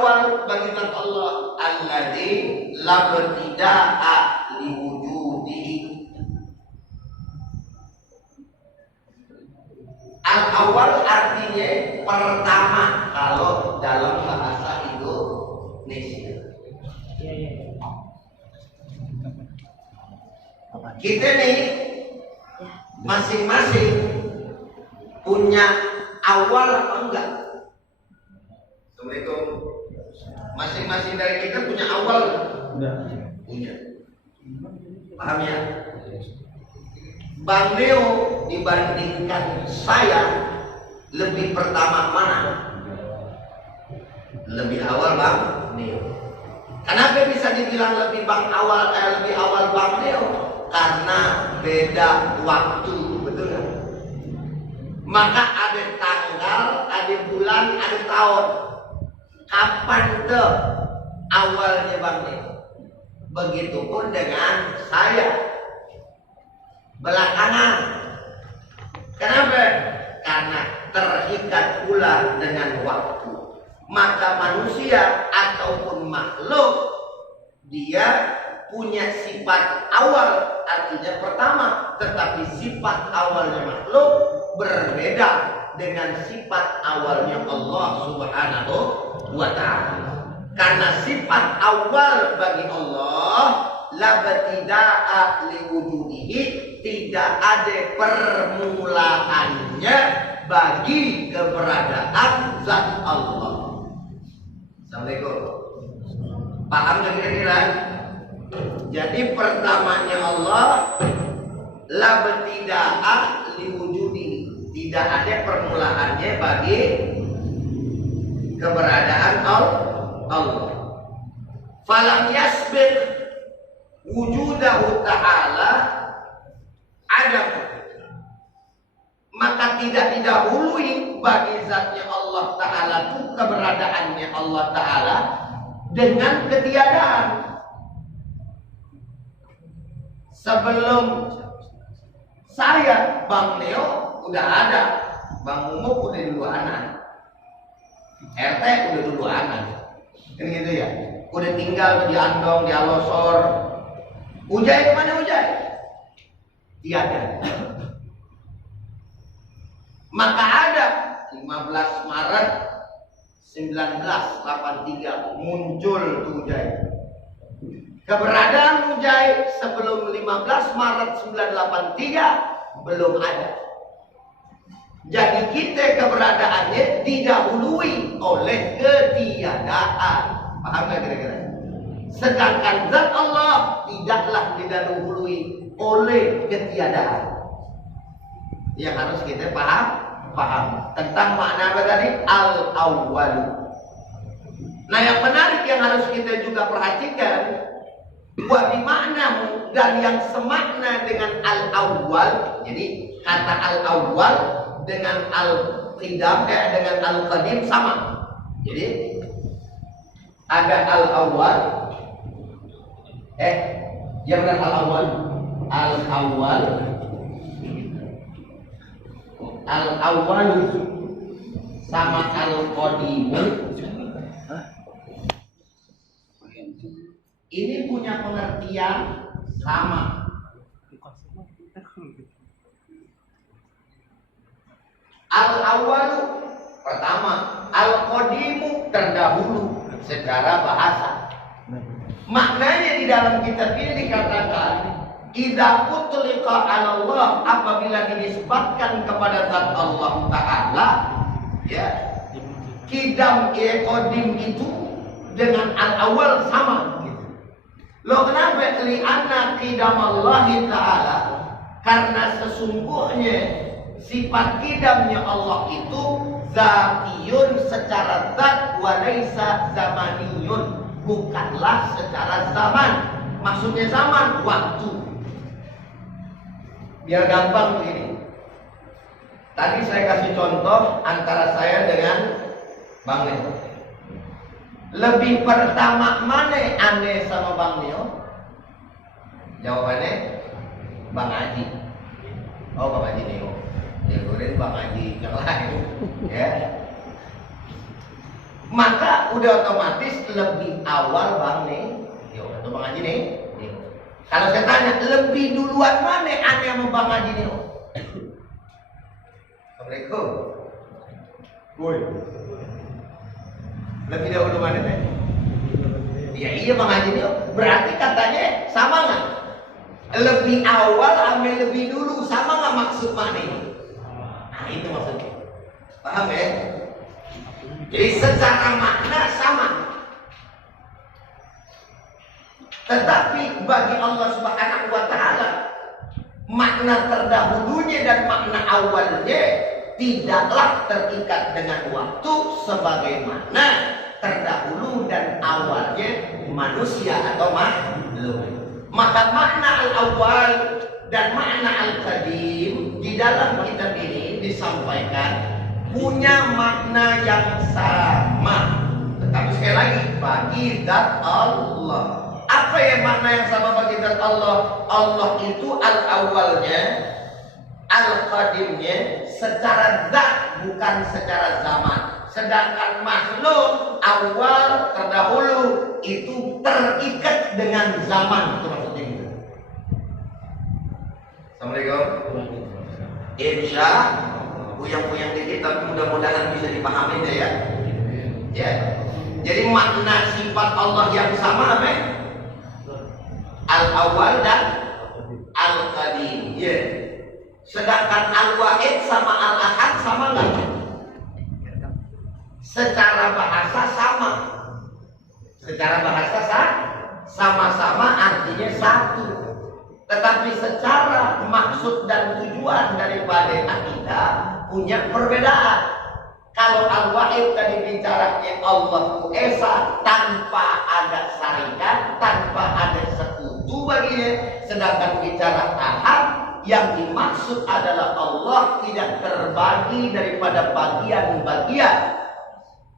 awal bagi zat Allah alladzi la ibtida'a li wujudihi. Al-awwal artinya pertama kalau dalam bahasa Indonesia. Kita nih masing-masing punya awal apa enggak? Assalamualaikum. Masing-masing dari kita punya awal enggak? Punya. Paham ya? Bang Leo dibandingkan saya lebih pertama mana? Lebih awal Bang Leo. Kenapa bisa dibilang lebih awal Bang Leo? Karena beda waktu, betul kan? Maka ada tanggal, ada bulan, ada tahun. Kapan tuh awalnya Bang Leo? Begitupun dengan saya. Belakangan. Kenapa? Karena terikat pula dengan waktu. Maka manusia ataupun makhluk dia punya sifat awal, artinya pertama, tetapi sifat awalnya makhluk berbeda dengan sifat awalnya Allah Subhanahu wa ta'ala. Karena sifat awal bagi Allah la ibtida'a li wujudihi, tidak ada permulaannya bagi keberadaan zat Allah. Assalamualaikum. Paham nggak kira-kira? Jadi pertamanya Allah la ibtida'a li wujudihi, tidak ada permulaannya bagi keberadaan Allah. Falam yasbiq wujudahu ta'ala adam, maka tidak didahului bagi zatnya Allah Ta'ala itu keberadaannya Allah Ta'ala dengan ketiadaan. Sebelum saya Bang Leo udah ada, Bang Mumuk udah dulu anak, RT udah dulu anak, kan gitu ya. Udah tinggal di Andong, di Alosor. Ujai kemana Ujai? Tiada. Maka ada 15 Maret 1983 muncul tuh Ujai. Keberadaan Ujai sebelum 15 Maret 1983 belum ada. Jadi kita keberadaannya didahului oleh ketiadaan. Paham gak kira-kira? Sedangkan zat Allah tidaklah didahului oleh ketiadaan. Yang harus kita paham tentang makna apa tadi? Al-awwal. Nah yang menarik yang harus kita juga perhatikan, wa bimaknahu, dan yang semakna dengan al-awwal. Jadi kata al-awwal dengan al-qidam dengan al-qadim sama. Jadi ada al-awwal, dia benar al-awwal, al-awwal sama al-qadim. Ini punya pengertian sama. Al-awwal pertama, al-qadimu terdahulu secara bahasa. Maknanya di dalam kitab ini dikatakan idza utliqa 'ala Allah, apabila dinisbatkan kepada zat Allah Ta'ala, ya, qidam qadim itu dengan al-awwal sama gitu. Loh kenapa? Li'anna qidam Allah Ta'ala, karena sesungguhnya sifat qidamnya Allah itu zatiyun secara zat, walaysa zamaniyun, bukanlah secara zaman. Maksudnya zaman, waktu. Biar gampang begini. Tadi saya kasih contoh antara saya dengan Bang Leo. Lebih pertama mana aneh sama Bang Leo? Jawabannya Bang Haji. Oh Bang Haji Neo. Ya, kemudian Bang Haji yang lain, ya. Maka udah otomatis lebih awal bang nih. Yo, atau bang Haji nih. Kalau saya tanya lebih duluan mana aneh sama bang Haji nih? Assalamualaikum. Woi. Lebih dahulu mana teh? Ya iya bang Haji nih. Berarti katanya sama nggak? Lebih awal ambil lebih dulu sama nggak maksud mana ini? Nah itu maksudnya. Paham ya? Jadi secara makna sama. Tetapi bagi Allah Subhanahu wa taala makna terdahulunya dan makna awalnya tidaklah terikat dengan waktu sebagaimana terdahulu dan awalnya manusia atau makhluk. Maka makna al-awwal dan makna al-qadim di dalam kitab ini disampaikan punya makna yang sama. Tetapi sekali lagi bagi zat Allah. Apa yang makna yang sama bagi zat Allah? Allah itu al-awwalnya, al-qadimnya secara zat bukan secara zaman. Sedangkan makhluk awal terdahulu itu terikat dengan zaman. Itu maksudnya gitu. Assalamualaikum. Insya Buyang-buyang di kitab mudah-mudahan bisa dipahami deh ya. Ya. Jadi makna sifat Allah yang sama apa? Al-awwal dan al-qadim. Ya. Sedangkan al-wahid sama al-ahad sama enggak? Secara bahasa sama. Secara bahasa sama-sama artinya satu. Tetapi secara maksud dan tujuan daripada akidah punya perbedaan. Kalau al-wahid tadi bicaranya Allah Esa tanpa ada syarikat, tanpa ada sekutu baginya. Sedangkan bicara ahad yang dimaksud adalah Allah tidak terbagi daripada bagian-bagian.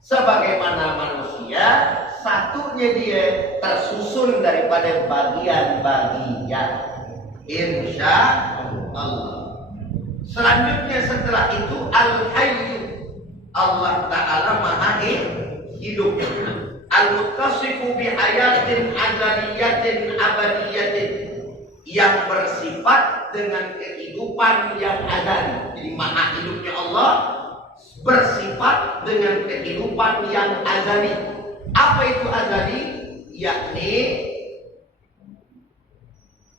Sebagaimana manusia satunya dia tersusun daripada bagian-bagian. Insya Allah. Selanjutnya setelah itu al-hayyu, Allah Ta'ala maha hidup, al-muttasifu bihayatin azaliyatin abadiyatin, yang bersifat dengan kehidupan yang azali. Jadi maha hidupnya Allah bersifat dengan kehidupan yang azali. Apa itu azali? Yakni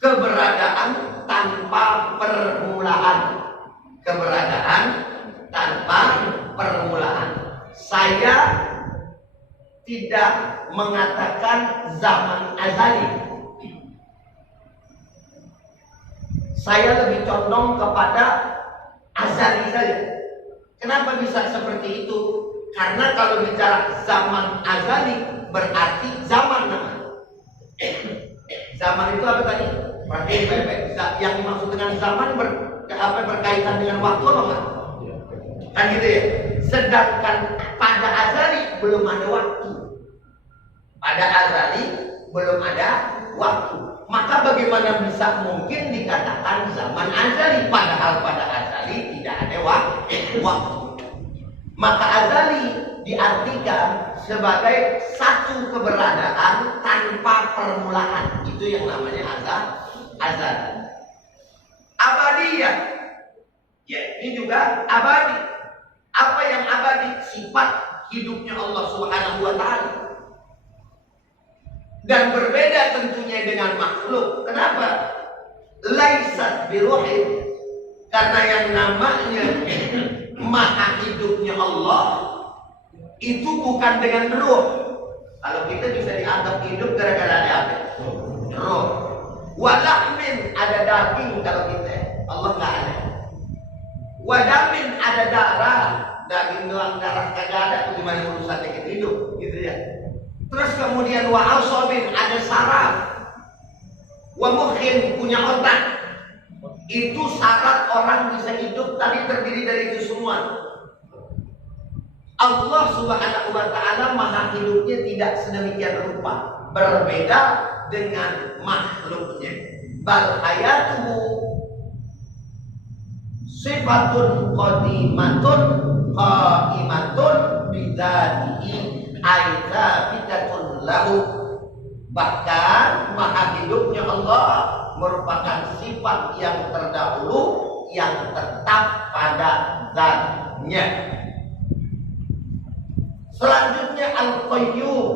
keberadaan tanpa permulaan. Keberadaan tanpa permulaan. Saya tidak mengatakan zaman azali. Saya lebih condong kepada azali saja. Kenapa bisa seperti itu? Karena kalau bicara zaman azali berarti zaman namanya. Zaman itu apa tadi? Berarti yang dimaksud dengan zaman berkaitan dengan waktu apa enggak? Kan gitu ya. Sedangkan pada azali belum ada waktu. Pada azali belum ada waktu. Maka bagaimana bisa mungkin dikatakan zaman azali padahal pada azali tidak ada waktu. Maka azali diartikan sebagai satu keberadaan tanpa permulaan. Itu yang namanya azali. Abadiyah, ya ini juga abadi. Apa yang abadi? Sifat hidupnya Allah Subhanahu wa taala. Dan berbeda tentunya dengan makhluk. Kenapa? Laisat biruhin. Karena yang namanya maha hidupnya Allah itu bukan dengan ruh. Kalau kita bisa dianggap hidup gara-gara ada apa? Ruh. Walahmin, ada daging kalau kita. Allah nggak ada. Wadamin, ada darah. Daging doang, darah kagak ada. Itu gimana urusannya kita hidup? Gitu ya. Terus kemudian wa asobin, ada saraf. Wa mukhin, punya otak. Itu syarat orang bisa hidup, tadi terdiri dari itu semua. Allah Subhanahu wa taala maha hidupnya tidak sedemikian rupa, berbeda dengan makhluknya. Bal hayatuhu sifatun qadimatun qaimatun bidzatihi aitsabitatun lahu. Bahkan maha hidupnya Allah merupakan sifat yang terdahulu yang tetap pada zatnya. Selanjutnya Al-Qayyum.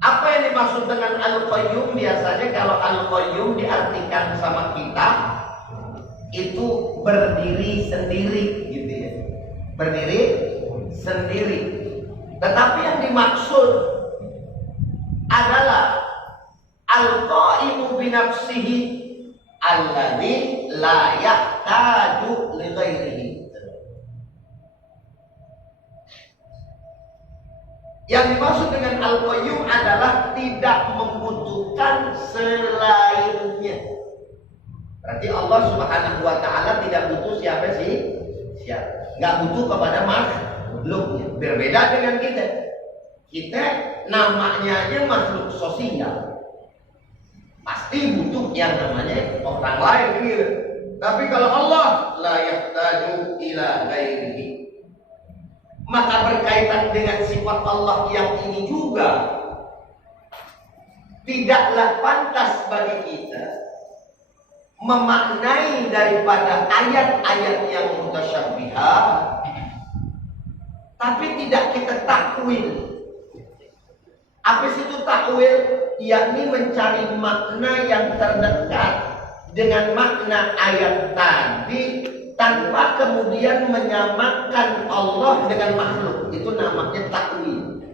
Apa yang dimaksud dengan Al-Qayyum? Biasanya kalau Al-Qayyum diartikan sama kita itu berdiri sendiri gitu ya. Berdiri sendiri. Tetapi yang dimaksud adalah Al-Qaimu binafsihi alladzi la yahtaju li ghairihi. Yang dimaksud dengan Al-Qayyum adalah tidak membutuhkan selainnya. Berarti Allah Subhanahu wa taala tidak butuh siapa sih? Siapa? Enggak butuh kepada makhluknya. Berbeda dengan kita. Kita namanya aja makhluk sosial. Pasti butuh yang namanya orang lain gitu. Tapi kalau Allah la yahtaju ila ghairihi, maka berkaitan dengan sifat Allah yang ini juga tidaklah pantas bagi kita memaknai daripada ayat-ayat yang mutasyabihah tapi tidak kita takwil. Apa itu takwil? Yakni mencari makna yang terdekat dengan makna ayat tadi tanpa kemudian menyamakan Allah dengan makhluk. Itu namanya takwil.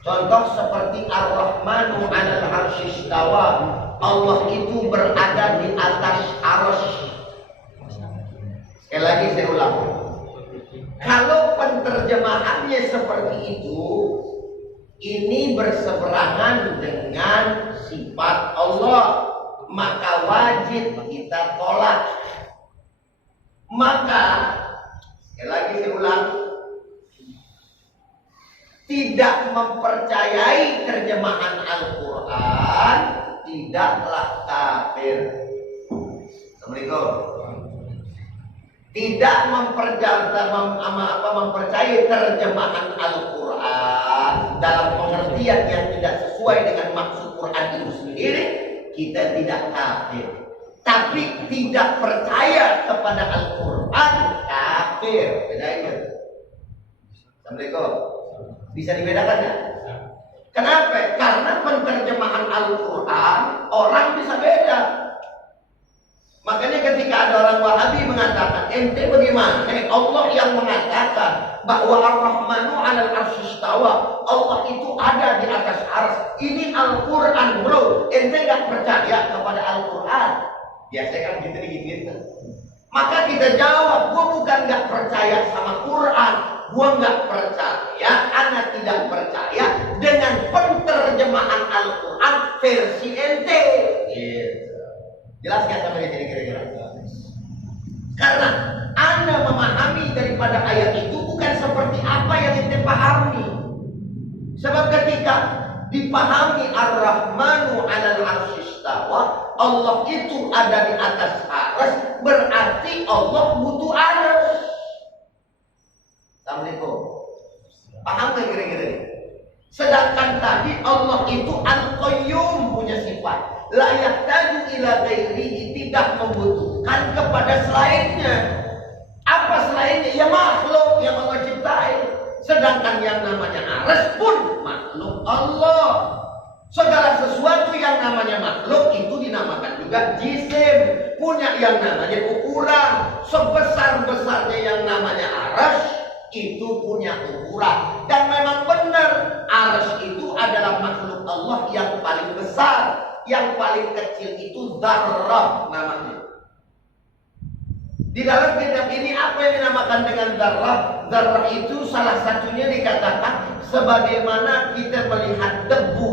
Contoh seperti Ar-Rahmanu 'alal 'arsy istawa. Allah itu berada di atas arsy. Sekali lagi saya ulang. Kalau penterjemahannya seperti itu, ini berseberangan dengan sifat Allah, maka wajib kita tolak. Maka sekali lagi saya ulang, tidak mempercayai terjemahan Al-Quran tidaklah kafir. Assalamualaikum. Tidak mempercayai terjemahan Al-Quran dalam pengertian yang tidak sesuai dengan maksud Quran itu sendiri, kita tidak kafir. Tapi tidak percaya kepada Al-Quran kafir. Bedanya. Assalamualaikum. Bisa dibedakan ya? Kenapa? Karena penterjemahan Al-Quran orang bisa beda. Makanya ketika ada orang Wahabi mengatakan, ente bagaimana? Allah yang mengatakan bahwa Ar-Rahmanu 'alal 'arsy istawa. Allah itu ada di atas arsy. Ini Al-Quran bro. Ente gak percaya kepada Al-Quran? Biasanya kan kita gitu. Maka kita jawab, gua bukan gak percaya sama Quran. Gua gak percaya, anak tidak percaya dengan penterjemahan Al-Quran versi ente. Gitu. Jelas gak sampai di sini kira-kira? Karena Anda memahami daripada ayat itu bukan seperti apa yang ente pahami. Sebab ketika dipahami Ar-Rahmanu 'alal 'arsy istawa, Allah itu ada di atas arsy, berarti Allah butuh arsy. Assalamualaikum. Paham gak kira-kira? Sedangkan tadi Allah itu Al-Qayyum punya sifat. La yahtaju ila ghairihi, tidak membutuhkan kepada selainnya. Apa selainnya? Ya makhluk yang Allah ciptai. Sedangkan yang namanya arsy pun makhluk Allah. Segala sesuatu yang namanya makhluk itu dinamakan juga jisim, punya yang namanya ukuran. Sebesar-besarnya yang namanya arsy itu punya ukuran. Dan memang benar, arsy itu adalah makhluk Allah yang paling besar. Yang paling kecil itu dzarrah namanya. Di dalam kitab ini apa yang dinamakan dengan dzarrah? Dzarrah itu salah satunya dikatakan sebagaimana kita melihat debu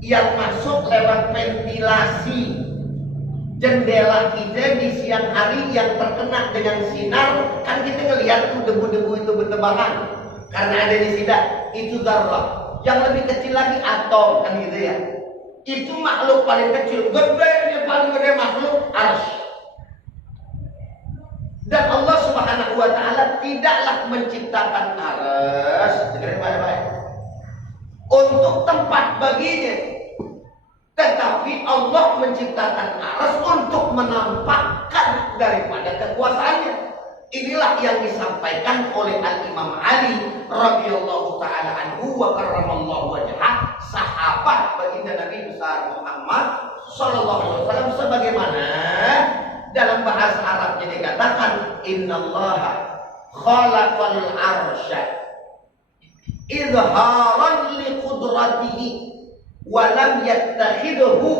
yang masuk lewat ventilasi jendela kita di siang hari yang terkena dengan sinar, kan kita ngelihat tuh debu-debu itu bertebaran karena ada di situ. Itu dzarrah. Yang lebih kecil lagi atom, kan gitu ya. Itu makhluk paling kecil, gedenya paling gede makhluk arsy. Dan Allah Subhanahu wa taala tidaklah menciptakan arsy, baginya. Tetapi Allah menciptakan arsy untuk menampakkan daripada kekuasaannya. Inilah yang disampaikan oleh Al-Imam Ali radhiyallahu taala anhu wa karramallahu wajhah, sahabat baginda Nabi besar Muhammad sallallahu alaihi wasallam, sebagaimana dalam bahasa Arabnya dikatakan innallaha khalaqal arsya idharan li qudratihi wa lam yattakhidhu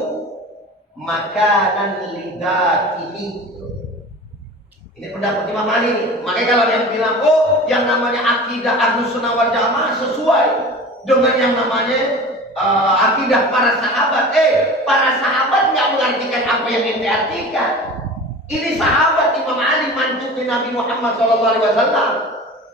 makanan li dzatihi. Ini pendapat Imam Ali nih. Makanya kalau yang bilang, oh yang namanya akidah Ahlussunnah wal Jamaah sesuai dengan yang namanya akidah para sahabat. Para sahabat nggak mengartikan apa yang ente artikan. Ini sahabat Imam Ali mantunya Nabi Muhammad SAW.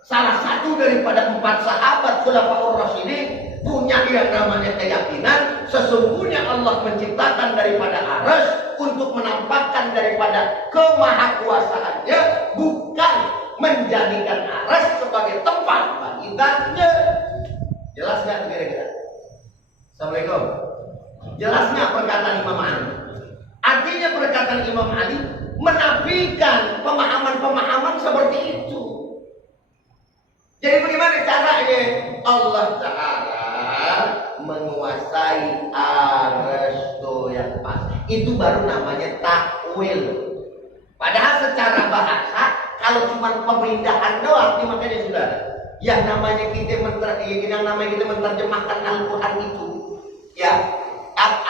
Salah satu daripada 4 sahabat Khulafaur Rasyidin punya yang namanya keyakinan sesungguhnya Allah menciptakan daripada arsy untuk menampakkan daripada kemahakuasaannya, bukan menjadikan arsy sebagai tempat bagi zatnya. Jelas nggak kira-kira? Assalamualaikum. Jelas nggak perkataan Imam Ali? Artinya perkataan Imam Ali menafikan pemahaman-pemahaman seperti itu. Jadi bagaimana caranya? Allah Ta'ala menguasai arsy yang pas. Itu baru namanya takwil. Padahal secara bahasa kalau cuma pemindahan doang, makanya sudah yang namanya kita menerjemahkan Al-Quran itu, ya,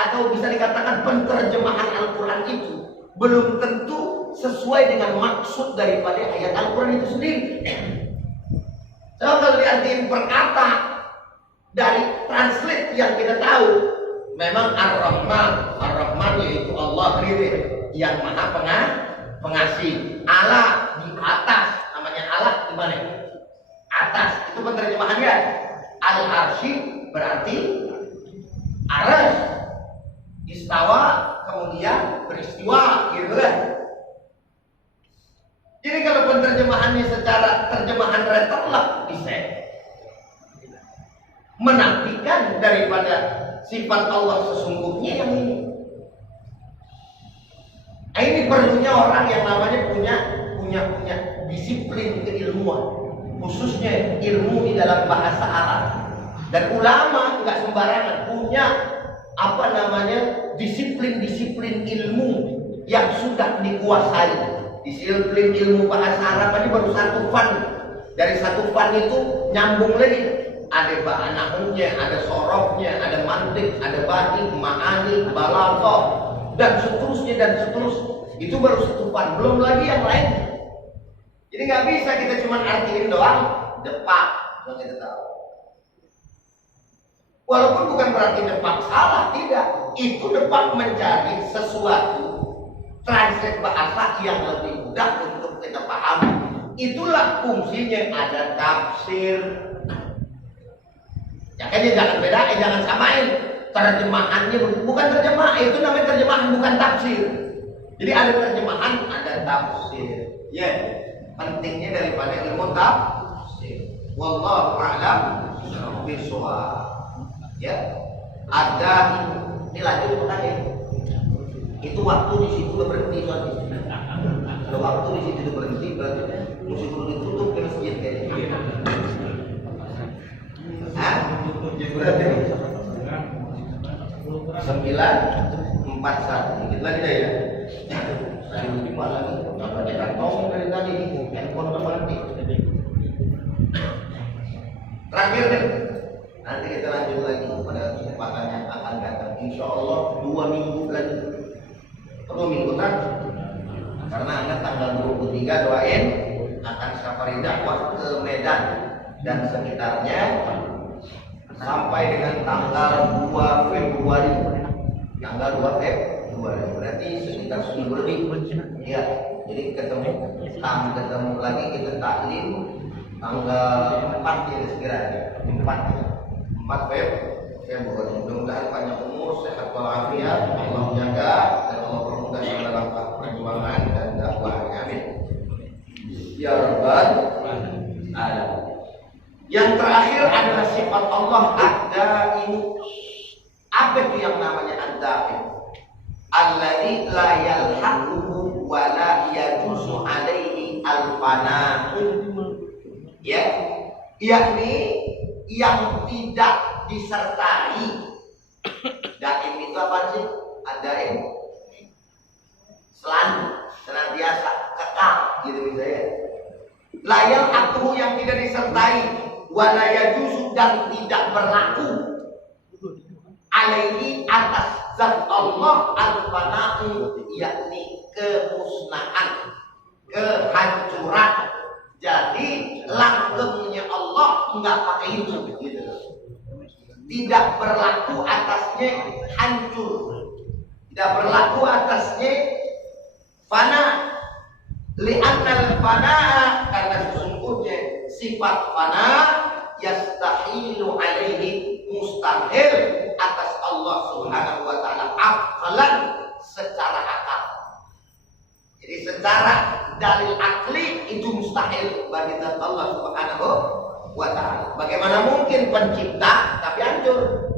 atau bisa dikatakan penterjemahan Al-Quran itu belum tentu sesuai dengan maksud daripada ayat Al-Quran itu sendiri. So, kalau diartikan perkata dari translate yang kita tahu, memang Ar-Rahman yaitu Allah yang maha pengasih. Allah di atas, namanya Allah di mana? Atas, itu penerjemahannya. Al-Arsy berarti arsy. Istawa kemudian beristiwa, gitu kan? Jadi kalau penerjemahannya secara terjemahan retellak bisa menafikan daripada sifat Allah sesungguhnya yang ini. Nah, ini perlunya orang yang namanya punya disiplin keilmuan, khususnya ilmu di dalam bahasa Arab. Dan ulama nggak sembarangan punya disiplin ilmu yang sudah dikuasai. Disiplin ilmu bahasa Arab tadi baru 1 fan. Dari 1 fan itu nyambung lagi. Ada bahan nahwunya, ada sorofnya, ada mantik, ada batik, ma'ani, balaghah, dan seterusnya. Itu baru 1 fan. Belum lagi yang lain. Jadi nggak bisa kita cuma artiin doang depak yang kita tahu. Walaupun bukan berarti depak salah, tidak. Itu depak mencari sesuatu translate bahasa yang lebih mudah untuk kita pahami. Itulah fungsinya ada tafsir. Ya kan jangan bedain, jangan samain. Terjemahannya bukan terjemahan, itu namanya terjemahan bukan tafsir. Jadi ada terjemahan, ada tafsir. Ya, pentingnya daripada ilmu tafsir. Wallahu a'lam bishawab. Ya, ada ini lanjut makanya. Itu waktu di situ udah berhenti soalnya. Kalau waktu di situ udah berhenti, berarti mesti perlu ditutup ke masjid kayaknya. Jam berapa ini? 9:41. Dikit lagi dah ya. Saya lupa lagi. Apa dia kantong dari tadi? Handphone udah mati. Terakhir deh. Nanti kita lanjut lagi pada kesempatan yang akan datang. Insya Allah 2 minggu lagi. 2 minggu kan? Karena Anda tanggal 23 doain akan safari dakwah ke Medan dan sekitarnya sampai dengan tanggal 2 Februari. Tanggal 2 Februari berarti sekitar seminggu lebih. Iya. Jadi ketemu lagi kita taklim tanggal 4 ya sekiranya. 4 Februari. Mudah-mudahan panjang umur, sehat walafiat, Allah jaga dan Allah permudah dalam perjuangan dan dakwahnya. Amin. Ya Rabbal Alamin. Yang terakhir adalah sifat Allah ad-daimu. Apa itu yang namanya ad-daim? Alladzi la yalhaquhu wa la yajuzu alaihi al-fana'u. Ya, yakni yang tidak disertai. Daim itu apa sih? Ad-daim selalu, senantiasa, kekal gitu misalnya. Layal akuhu yang tidak disertai, walaya juzu dan tidak berlaku alaihi atas zat Allah al-fana'u, yakni kemusnahan, kehancuran. Jadi langgengnya Allah enggak pakai itu gitu. Tidak berlaku atasnya hancur, tidak berlaku atasnya fana. Li'annal fana'a, karena sesungguhnya sifat fana yastahilu alaihi, mustahil atas Allah subhanahu wa ta'ala aqlan, secara akal. Jadi secara dalil akli itu mustahil bagi Allah subhanahu wa ta'ala. Bagaimana mungkin pencipta tapi hancur?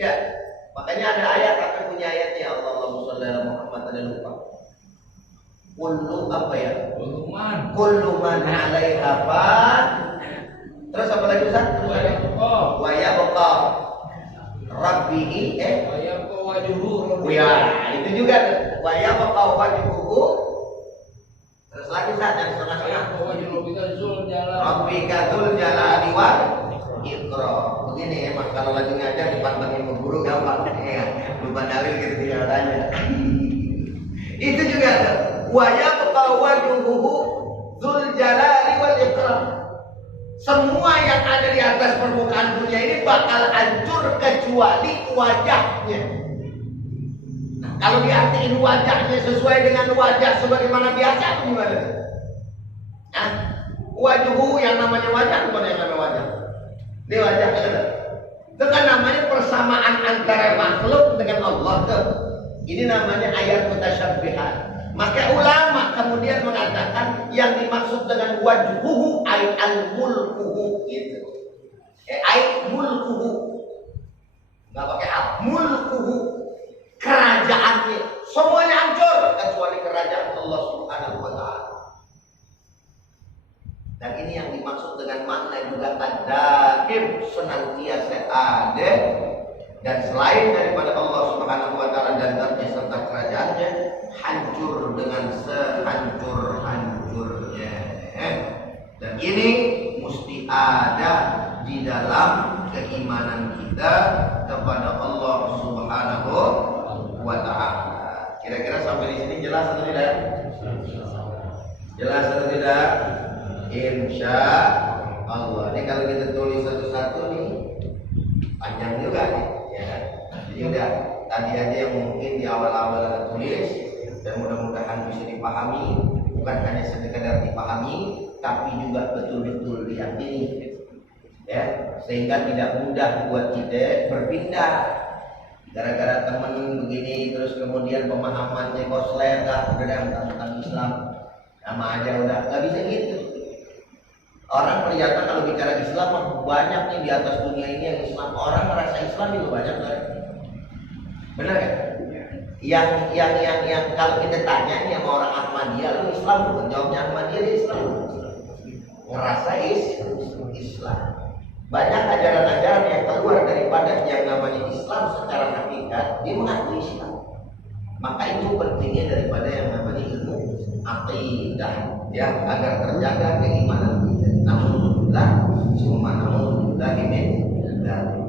Ya, makanya ada ayat, apa punya ayatnya, Allahumma shalli ala Muhammad, ada lupa. Kullu apa ya? Kullu man 'alaiha fan. Terus apa lagi Ustaz? Wa yabqa rabbihi wa yabqa wajhuhu. Ya, itu juga tuh. Wa yabqa wajhuhu. Terus lagi Ustaz yang setengah-setengah. Rabbika dzul jalali wal ikram. Begini ya, Mas, kalau lagi ngajar dipantengin ke guru gampang. Ya, lupa dalil gitu tinggal tanya. Itu juga tuh. Wa yabqa wajhuhu dzul jalali wal ikram. Semua yang ada di atas permukaan dunia ini bakal hancur kecuali wajahnya. Nah, kalau diartiin wajahnya sesuai dengan wajah sebagaimana biasa itu gimana? Nah, wajhu yang namanya wajah, bukan yang namanya wajah. Ini wajah kan? Itu kan namanya persamaan antara makhluk dengan Allah tuh. Ini namanya ayat mutasyabbihat. Maka ulama kemudian mengatakan yang dimaksud dengan wajhuhu ay al-mulkuhu gitu. Ay mulkuhu. Enggak pakai al. Mulkuhu. Kerajaannya semuanya hancur kecuali kerajaan Allah Subhanahu wa taala. Dan ini yang dimaksud dengan makna juga ad-daim, senantiasa ada. Dan selain daripada Allah Subhanahu wa taala dan zatnya serta kerajaannya, hancur dengan sehancur-hancurnya. Dan ini mesti ada di dalam keimanan kita kepada Allah Subhanahu wa taala. Kira-kira sampai di sini jelas atau tidak? Jelas atau tidak? Insya Allah. Ini kalau kita tulis satu-satu nih panjang juga nih. Jadi udah tadi aja yang mungkin di awal-awal tulis, dan mudah-mudahan bisa dipahami, bukan hanya sekedar dipahami tapi juga betul-betul diyakini, ya, sehingga tidak mudah buat kita berpindah gara-gara temen begini terus kemudian pemahamannya kosler, udah tentang Islam sama aja udah nggak bisa gitu. Orang kelihatan kalau bicara Islam banyak nih di atas dunia ini yang Islam, orang merasa Islam juga banyak kan? Benar ya? Yang kalau kita tanya nih sama orang Ahmadiyah, lu Islam bukan? Jawabnya Ahmadiyah, dia Islam. Ngerasa Islam. Banyak ajaran-ajaran yang keluar daripada yang namanya Islam secara hakikat, dia mengaku Islam. Maka itu pentingnya daripada yang namanya ilmu aqidah, ya, agar terjaga keimanan kita. Namun alhamdulillah, semua namun min dzalik.